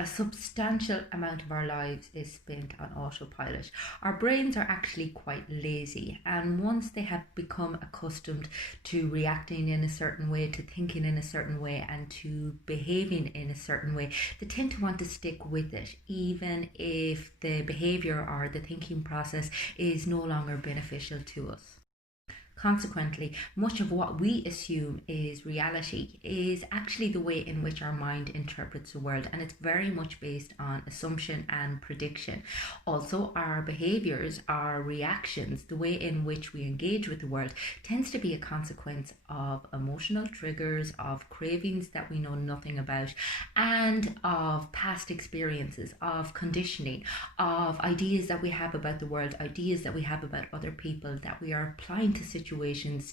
A substantial amount of our lives is spent on autopilot. Our brains are actually quite lazy, and once they have become accustomed to reacting in a certain way, to thinking in a certain way, and to behaving in a certain way, they tend to want to stick with it, even if the behavior or the thinking process is no longer beneficial to us. Consequently, much of what we assume is reality is actually the way in which our mind interprets the world, and it's very much based on assumption and prediction. Also, our behaviors, our reactions, the way in which we engage with the world tends to be a consequence of emotional triggers, of cravings that we know nothing about, and of past experiences, of conditioning, of ideas that we have about the world, ideas that we have about other people that we are applying to situations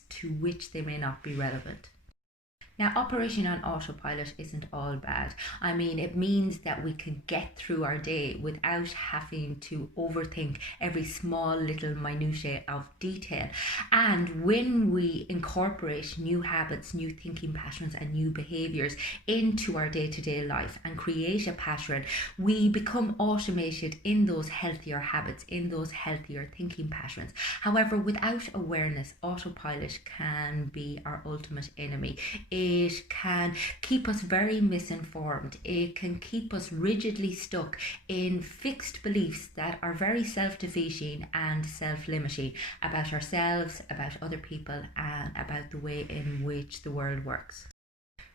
to which they may not be relevant. Now, operating on autopilot isn't all bad. I mean, it means that we can get through our day without having to overthink every small little minutiae of detail. And when we incorporate new habits, new thinking patterns, and new behaviors into our day-to-day life and create a pattern, we become automated in those healthier habits, in those healthier thinking patterns. However, without awareness, autopilot can be our ultimate enemy. It can keep us very misinformed. It can keep us rigidly stuck in fixed beliefs that are very self-defeating and self-limiting about ourselves, about other people, and about the way in which the world works.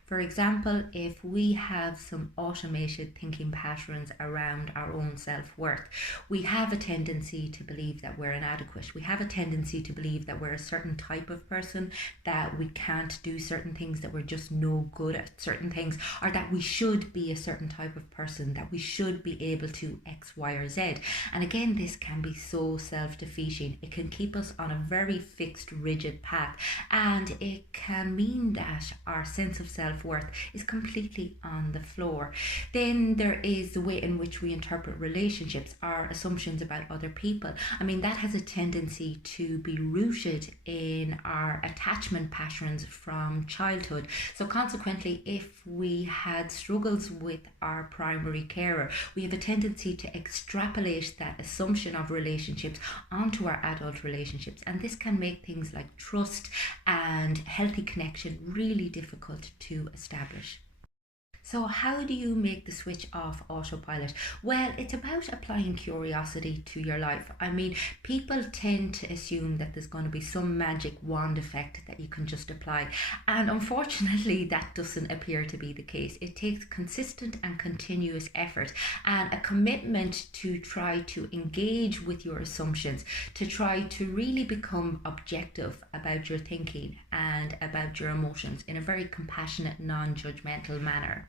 For example, if we have some automated thinking patterns around our own self-worth, we have a tendency to believe that we're inadequate. We have a tendency to believe that we're a certain type of person, that we can't do certain things, that we're just no good at certain things, or that we should be a certain type of person, that we should be able to X, Y, or Z. And again, this can be so self-defeating. It can keep us on a very fixed, rigid path, and it can mean that our sense of self-worth is completely on the floor. Then there is the way in which we interpret relationships, our assumptions about other people. I mean, that has a tendency to be rooted in our attachment patterns from childhood. So consequently, if we had struggles with our primary carer, we have a tendency to extrapolate that assumption of relationships onto our adult relationships, and this can make things like trust and healthy connection really difficult to establish. So how do you make the switch off autopilot? Well, it's about applying curiosity to your life. I mean, people tend to assume that there's going to be some magic wand effect that you can just apply. And unfortunately, that doesn't appear to be the case. It takes consistent and continuous effort and a commitment to try to engage with your assumptions, to try to really become objective about your thinking and about your emotions in a very compassionate, non-judgmental manner.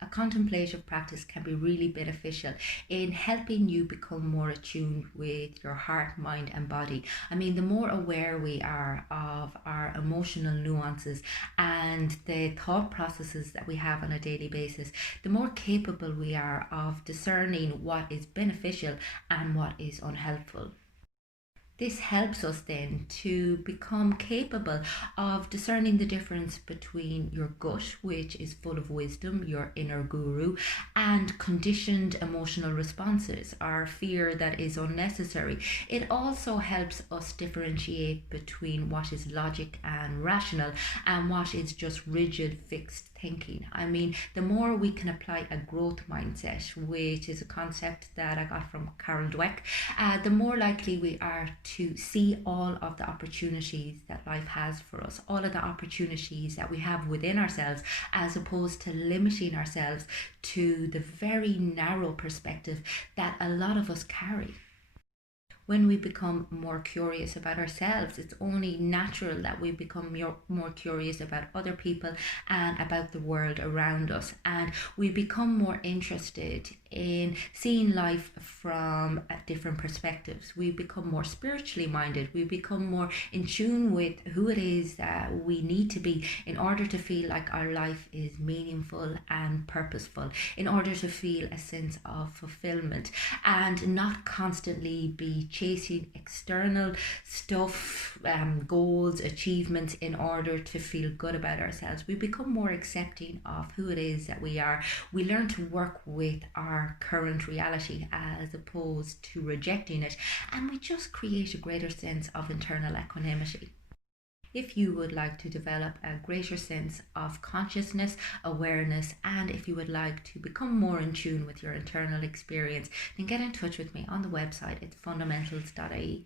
A contemplative practice can be really beneficial in helping you become more attuned with your heart, mind, and body. I mean, the more aware we are of our emotional nuances and the thought processes that we have on a daily basis, the more capable we are of discerning what is beneficial and what is unhelpful. This helps us then to become capable of discerning the difference between your gut, which is full of wisdom, your inner guru, and conditioned emotional responses, or fear that is unnecessary. It also helps us differentiate between what is logic and rational and what is just rigid, fixed thinking. I mean, the more we can apply a growth mindset, which is a concept that I got from Carol Dweck, the more likely we are to see all of the opportunities that life has for us, all of the opportunities that we have within ourselves, as opposed to limiting ourselves to the very narrow perspective that a lot of us carry. When we become more curious about ourselves, it's only natural that we become more curious about other people and about the world around us. And we become more interested in seeing life from different perspectives. We become more spiritually minded. We become more in tune with who it is that we need to be in order to feel like our life is meaningful and purposeful, in order to feel a sense of fulfillment and not constantly be chasing external stuff, goals, achievements in order to feel good about ourselves. We become more accepting of who it is that we are. We learn to work with our current reality as opposed to rejecting it, and we just create a greater sense of internal equanimity. If you would like to develop a greater sense of consciousness, awareness, and if you would like to become more in tune with your internal experience, then get in touch with me on the website. It's fundamentals.ie.